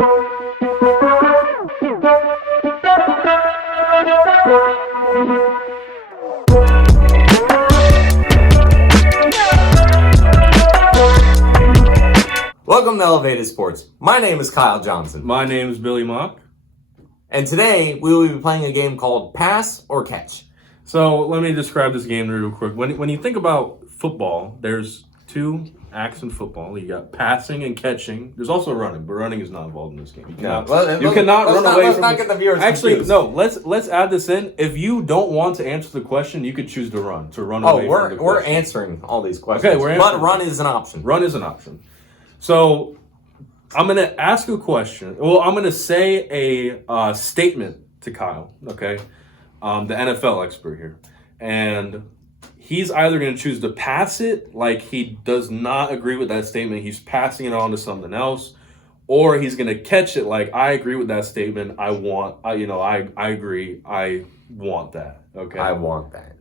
Welcome to Elevated Sports. My name is Kyle Johnson. My name is Billy Mock. And today we will be playing a game called Pass or Catch. So let me describe this game real quick. When you think about football, there's two acts in football. You got passing and catching. There's also running, but running is not involved in this game. You cannot run away let's from not get the viewers Actually, confused. no. Let's add this in. If you don't want to answer the question, you could choose to run away from the question. We're answering all these questions. Okay, but run is an option. Run is an option. So I'm going to ask a question. Well, I'm going to say a statement to Kyle, okay? The NFL expert here. And he's either going to choose to pass it, like he does not agree with that statement, he's passing it on to something else, or he's going to catch it like, I agree with that statement, I agree, I want that, okay? I want that.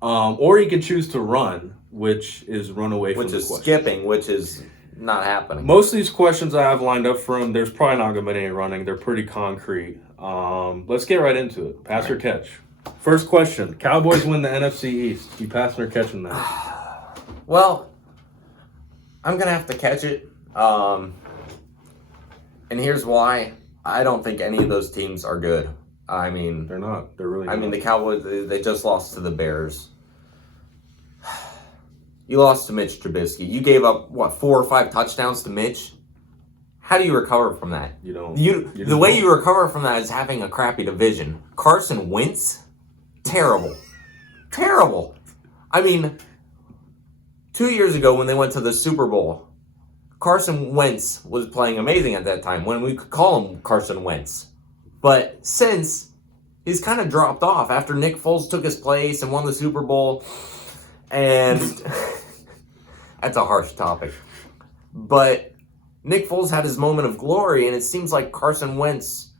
Or he can choose to run, which is run away from the question. Which is skipping, which is not happening. Most of these questions I have lined up for him, there's probably not going to be any running. They're pretty concrete. Let's get right into it. Pass or catch. First question. Cowboys win the NFC East. You passing or catching that? Well, I'm going to have to catch it. And here's why. I don't think any of those teams are good. I mean... They're not. They're really not. I mean, the Cowboys, they just lost to the Bears. You lost to Mitch Trubisky. You gave up, 4 or 5 touchdowns to Mitch? How do you recover from that? You don't. The way you recover from that is having a crappy division. Carson Wentz? Terrible. Terrible. I mean, 2 years ago when they went to the Super Bowl, Carson Wentz was playing amazing at that time, when we could call him Carson Wentz. But since, he's kind of dropped off after Nick Foles took his place and won the Super Bowl. And that's a harsh topic. But Nick Foles had his moment of glory, and it seems like Carson Wentz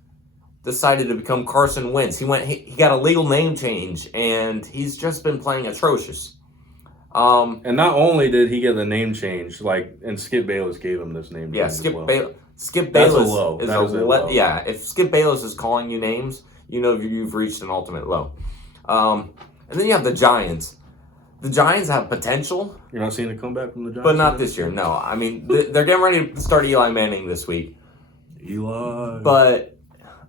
decided to become Carson Wentz. He got a legal name change, and he's just been playing atrocious. And not only did he get the name change, and Skip Bayless gave him this name. Yeah, Skip Bayless is a low. Yeah, if Skip Bayless is calling you names, you know you've reached an ultimate low. And then you have the Giants. The Giants have potential. You're not seeing a comeback from the Giants? But not this year, no. I mean, they're getting ready to start Eli Manning this week. Eli. But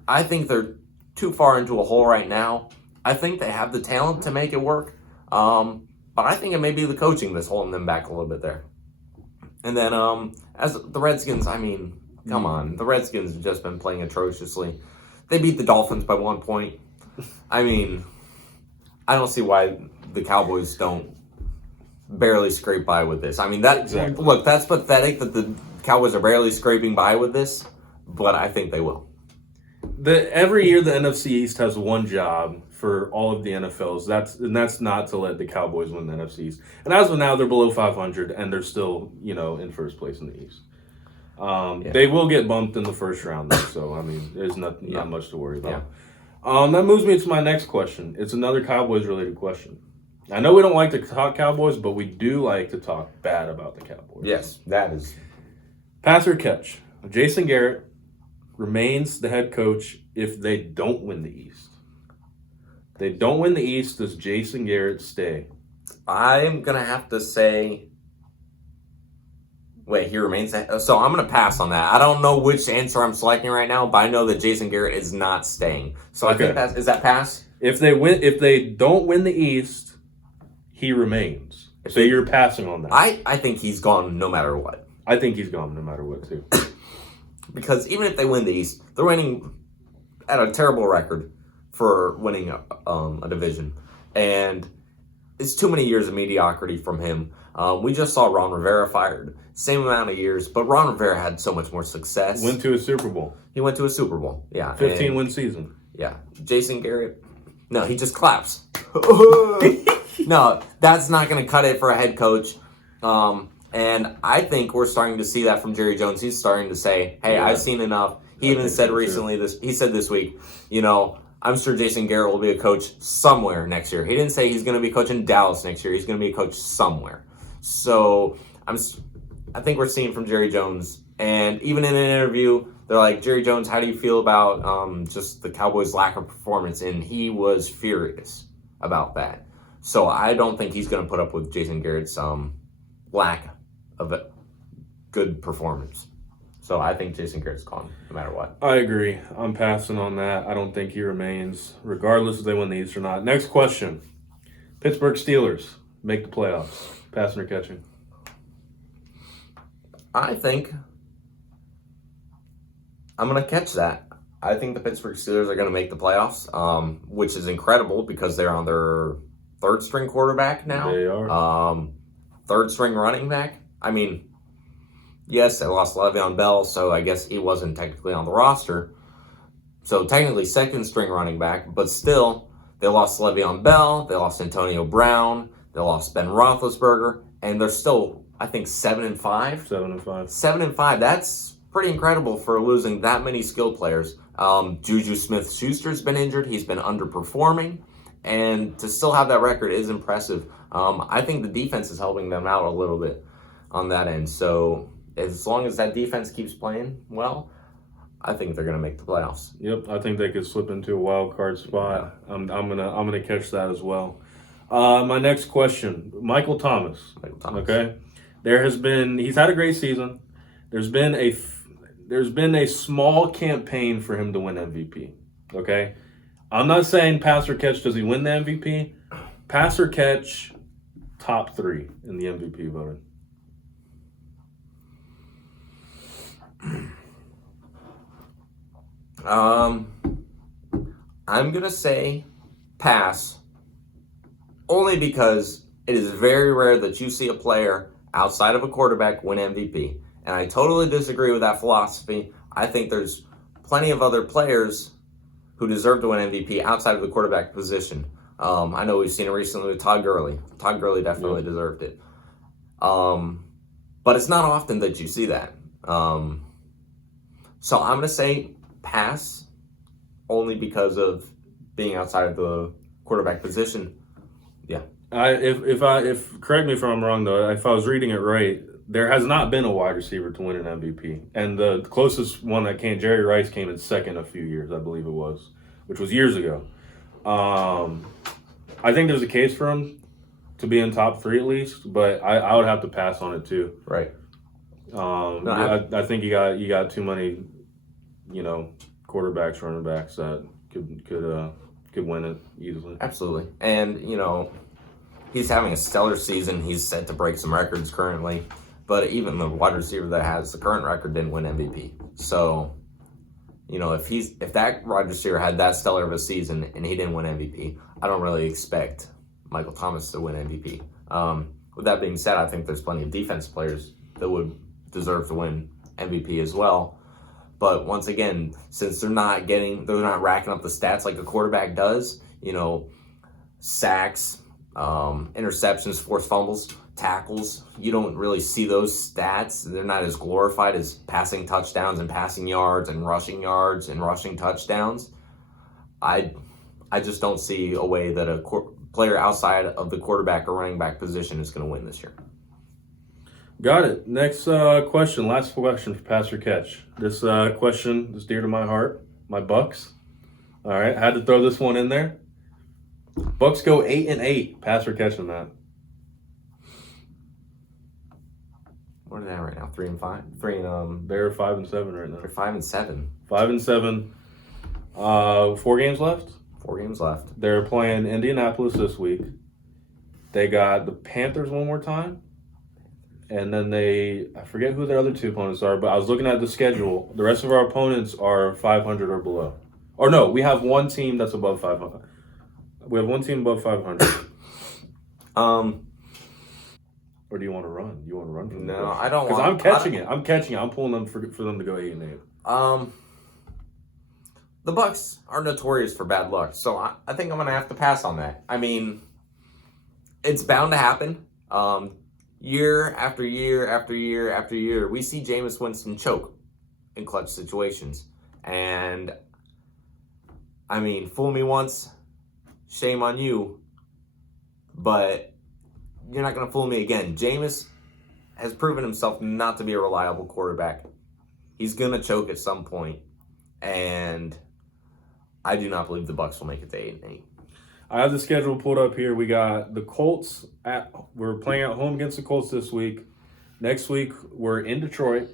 I think they're too far into a hole right now. I think they have the talent to make it work. But I think it may be the coaching that's holding them back a little bit there. And then as the Redskins, I mean, come on. The Redskins have just been playing atrociously. They beat the Dolphins by 1 point. I mean, I don't see why the Cowboys don't barely scrape by with this. I mean, look, that's pathetic that the Cowboys are barely scraping by with this, but I think they will. Every year the NFC East has one job for all of the NFLs. That's not to let the Cowboys win the NFC East. And as of now, they're below 500, and they're still, in first place in the East. They will get bumped in the first round, though, so, I mean, there's not much to worry about. Yeah. That moves me to my next question. It's another Cowboys-related question. I know we don't like to talk Cowboys, but we do like to talk bad about the Cowboys. Yes, that is. Pass or catch. Jason Garrett remains the head coach if they don't win the East. If they don't win the East, does Jason Garrett stay? I'm going to have to say... Wait, he remains... So I'm going to pass on that. I don't know which answer I'm selecting right now, but I know that Jason Garrett is not staying. So okay. I think is that pass? If they don't win the East, he remains. So you're passing on that. I think he's gone no matter what. I think he's gone no matter what, too. Because even if they win the East, they're winning at a terrible record for winning a division. And it's too many years of mediocrity from him. We just saw Ron Rivera fired. Same amount of years, but Ron Rivera had so much more success. Went to a Super Bowl. He went to a Super Bowl, yeah. 15-win season. Yeah. Jason Garrett, no, he just claps. No, that's not going to cut it for a head coach. And I think we're starting to see that from Jerry Jones. He's starting to say, hey, I've seen enough. He even said recently, he said this week, I'm sure Jason Garrett will be a coach somewhere next year. He didn't say he's going to be coaching Dallas next year. He's going to be a coach somewhere. So I think we're seeing from Jerry Jones And even in an interview, they're like, Jerry Jones, how do you feel about just the Cowboys' lack of performance? And he was furious about that. So I don't think he's going to put up with Jason Garrett's lack of a good performance. So I think Jason Garrett's gone, no matter what. I agree. I'm passing on that. I don't think he remains, regardless if they win the East or not. Next question. Pittsburgh Steelers make the playoffs. Passing or catching? I think I'm going to catch that. I think the Pittsburgh Steelers are going to make the playoffs, which is incredible because they're on their third-string quarterback now. They are. Third-string running back. I mean, yes, they lost Le'Veon Bell, so I guess he wasn't technically on the roster. So technically second-string running back, but still, they lost Le'Veon Bell, they lost Antonio Brown, they lost Ben Roethlisberger, and th're still, I think, 7-5. 7-5. 7-5. That's pretty incredible for losing that many skilled players. Juju Smith-Schuster's been injured. He's been underperforming. And to still have that record is impressive. I think the defense is helping them out a little bit on that end. So as long as that defense keeps playing well, I think they're going to make the playoffs. Yep, I think they could slip into a wild card spot. Yeah. I'm gonna catch that as well. My next question, Michael Thomas. Okay, he's had a great season. There's been a small campaign for him to win MVP. Okay, I'm not saying pass or catch. Does he win the MVP? Pass or catch, top 3 in the MVP voting. I'm gonna say pass, only because it is very rare that you see a player outside of a quarterback win MVP. And I totally disagree with that philosophy. I think there's plenty of other players who deserve to win MVP outside of the quarterback position. I know we've seen it recently with Todd Gurley. Todd Gurley definitely deserved it. But it's not often that you see that. So I'm going to say pass, only because of being outside of the quarterback position. Yeah. If correct me if I'm wrong though, if I was reading it right, there has not been a wide receiver to win an MVP. And the closest one that came, Jerry Rice, came in second a few years, I believe it was, which was years ago. I think there's a case for him to be in top 3 at least, but I would have to pass on it too. Right. I think you got too many, quarterbacks, running backs that could win it easily. Absolutely. And, he's having a stellar season. He's set to break some records currently. But even the wide receiver that has the current record didn't win MVP. So, if that wide receiver had that stellar of a season and he didn't win MVP, I don't really expect Michael Thomas to win MVP. With that being said, I think there's plenty of defense players that would deserve to win MVP as well. But once again, since they're not racking up the stats like a quarterback does, sacks, interceptions, forced fumbles, tackles, you don't really see those stats. They're not as glorified as passing touchdowns and passing yards and rushing touchdowns. I just don't see a way that a player outside of the quarterback or running back position is going to win this year. Got it. Next question, last question for Pass or Catch. This question is dear to my heart, my Bucs. All right, I had to throw this one in there. Bucs go 8-8. Pass or catch on that? What are they at right now? 3-5. They're 5-7 right now. They're 5-7. 5-7. 4 games left. 4 games left. They're playing Indianapolis this week. They got the Panthers one more time, and then I forget who their other 2 opponents are. But I was looking at the schedule. The rest of our opponents are 500 or below. Or no, we have one team that's above 500. We have one team above 500. Or do you want to run? You want to run from No, I don't want. Because I'm catching it. I'm pulling them for them to go 8-8. The Bucs are notorious for bad luck, so I think I'm going to have to pass on that. I mean, it's bound to happen. Year after year after year after year, we see Jameis Winston choke in clutch situations. And, I mean, fool me once, shame on you. But you're not going to fool me again. Jameis has proven himself not to be a reliable quarterback He's going to choke at some point, and I do not believe the Bucs will make it to 8-8. I have the schedule pulled up here. We got the Colts we're playing at home against the Colts this week. Next week, we're in Detroit.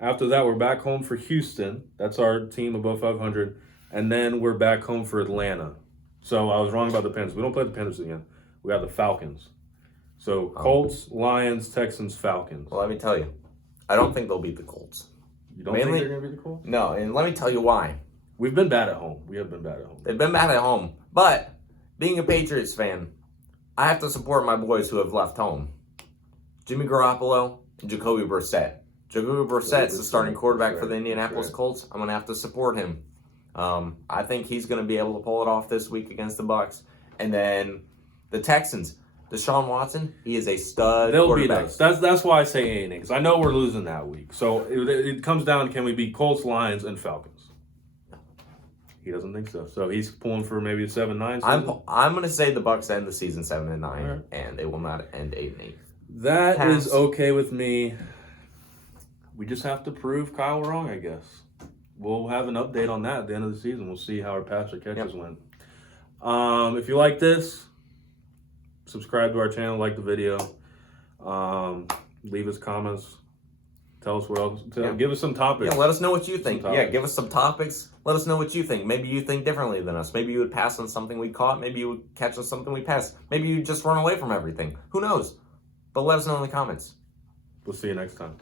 After that, we're back home for Houston. That's our team above 500. And then we're back home for Atlanta. So I was wrong about the Panthers. We don't play the Panthers again. We got the Falcons. So Colts, Lions, Texans, Falcons. Well, let me tell you, I don't think they'll beat the Colts. You don't think they're going to beat the Colts? No, and let me tell you why. We've been bad at home. We have been bad at home. They've been bad at home. But being a Patriots fan, I have to support my boys who have left home. Jimmy Garoppolo and Jacoby Brissett. Jacoby Brissett's the starting quarterback for the Indianapolis Colts. I'm going to have to support him. I think he's going to be able to pull it off this week against the Bucs. And then the Texans, Deshaun Watson, he is a stud quarterback. Beat us. That's why I say 8-8, because I know we're losing that week. So it comes down to, can we beat Colts, Lions, and Falcons? He doesn't think so. So he's pulling for maybe a 7-9 season. I'm going to say the Bucs end the season 7-9, and they will not end 8-8. That is okay with me. We just have to prove Kyle wrong, I guess. We'll have an update on that at the end of the season. We'll see how our pass or catches went. If you like this, subscribe to our channel, like the video. Leave us comments. Tell us what else. Give us some topics. Yeah, let us know what you think. Yeah, give us some topics. Let us know what you think. Maybe you think differently than us. Maybe you would pass on something we caught. Maybe you would catch on something we passed. Maybe you just run away from everything. Who knows? But let us know in the comments. We'll see you next time.